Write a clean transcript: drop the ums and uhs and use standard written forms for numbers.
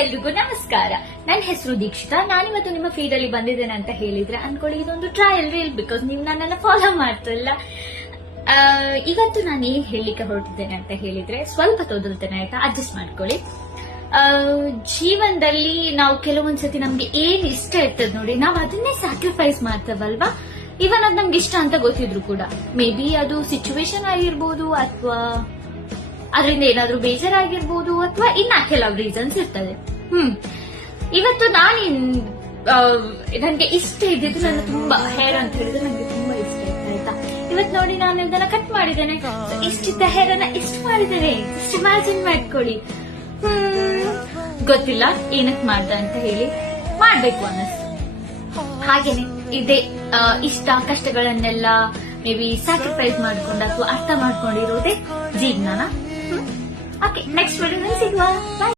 ಎಲ್ರಿಗೂ ನಮಸ್ಕಾರ. ನನ್ನ ಹೆಸರು ದೀಕ್ಷಿತಾ. ನಾನಿವತ್ತು ನಿಮ್ಮ ಫೀಡ್ ಅಲ್ಲಿ ಬಂದಿದ್ದೇನೆ ಅಂತ ಹೇಳಿದ್ರೆ ಅನ್ಕೊಳ್ಳಿ ಇದೊಂದು ಟ್ರಯಲ್ ರೀಲ್, ಬಿಕಾಸ್ ನೀವು ನನ್ನನ್ನ ಫಾಲೋ ಮಾಡ್ತಿಲ್ಲ. ಇವತ್ತು ನಾನು ಏನ್ ಹೇಳಲಿಕ್ಕೆ ಹೊರಟಿದ್ದೇನೆ ಅಂತ ಹೇಳಿದ್ರೆ ಸ್ವಲ್ಪ ತೊದಲ್ತೇನೆ, ಆಯ್ತಾ? ಅಡ್ಜಸ್ಟ್ ಮಾಡ್ಕೊಳ್ಳಿ. ಜೀವನದಲ್ಲಿ ನಾವು ಕೆಲವೊಂದ್ಸತಿ ನಮ್ಗೆ ಏನ್ ಇಷ್ಟ ಇರ್ತದೆ ನೋಡಿ, ನಾವು ಅದನ್ನೇ ಸ್ಯಾಕ್ರಿಫೈಸ್ ಮಾಡ್ತೇವಲ್ವಾ. ಇವನ್ ಅದ್ ನಮ್ಗೆ ಇಷ್ಟ ಅಂತ ಗೊತ್ತಿದ್ರು ಕೂಡ ಮೇ ಬಿ ಅದು ಸಿಚುವೇಶನ್ ಆಗಿರ್ಬೋದು, ಅಥವಾ ಅದರಿಂದ ಏನಾದ್ರೂ ಬೇಜಾರಾಗಿರ್ಬೋದು, ಅಥವಾ ಇನ್ನ ಕೆಲವು ರೀಸನ್ಸ್ ಇರ್ತದೆ. ಇವತ್ತು ನನ್ಗೆ ಇಷ್ಟ ಇದ್ದಿದ್ದು ನನ್ನ ತುಂಬಾ ಹೇರ್ ಅಂತ ಹೇಳಿದ್ರೆ ನಂಗೆ ತುಂಬಾ ಇಷ್ಟ ಇತ್ತು, ಆಯ್ತಾ? ಇವತ್ತು ನೋಡಿ ನಾನು ಇದನ್ನ ಕಟ್ ಮಾಡಿದ್ದೇನೆ. ಇಷ್ಟಿದ್ದ ಹೇರ್ ಅನ್ನ ಇಷ್ಟ ಮಾಡಿದ್ದೇನೆ. ಇಷ್ಟು ಇಮ್ಯಾಜಿನ್ ಮಾಡ್ಕೊಳ್ಳಿ. ಗೊತ್ತಿಲ್ಲ ಏನಕ್ ಮಾಡ್ದ ಅಂತ ಹೇಳಿ, ಮಾಡ್ಬೇಕು ಅನ್ನಿಸ್ತು. ಹಾಗೇನೆ ಇದೇ ಇಷ್ಟ ಕಷ್ಟಗಳನ್ನೆಲ್ಲ ಮೇ ಬಿ ಸ್ಯಾಕ್ರಿಫೈಸ್ ಮಾಡ್ಕೊಂಡು ಅಥವಾ ಅರ್ಥ ಮಾಡ್ಕೊಂಡಿರೋದೇ ಜೀವನನ. ಓಕೆ, ನೆಕ್ಸ್ಟ್ ವಿಡಿಯೋದಲ್ಲಿ ಸಿಗುವ. ಬಾಯ್.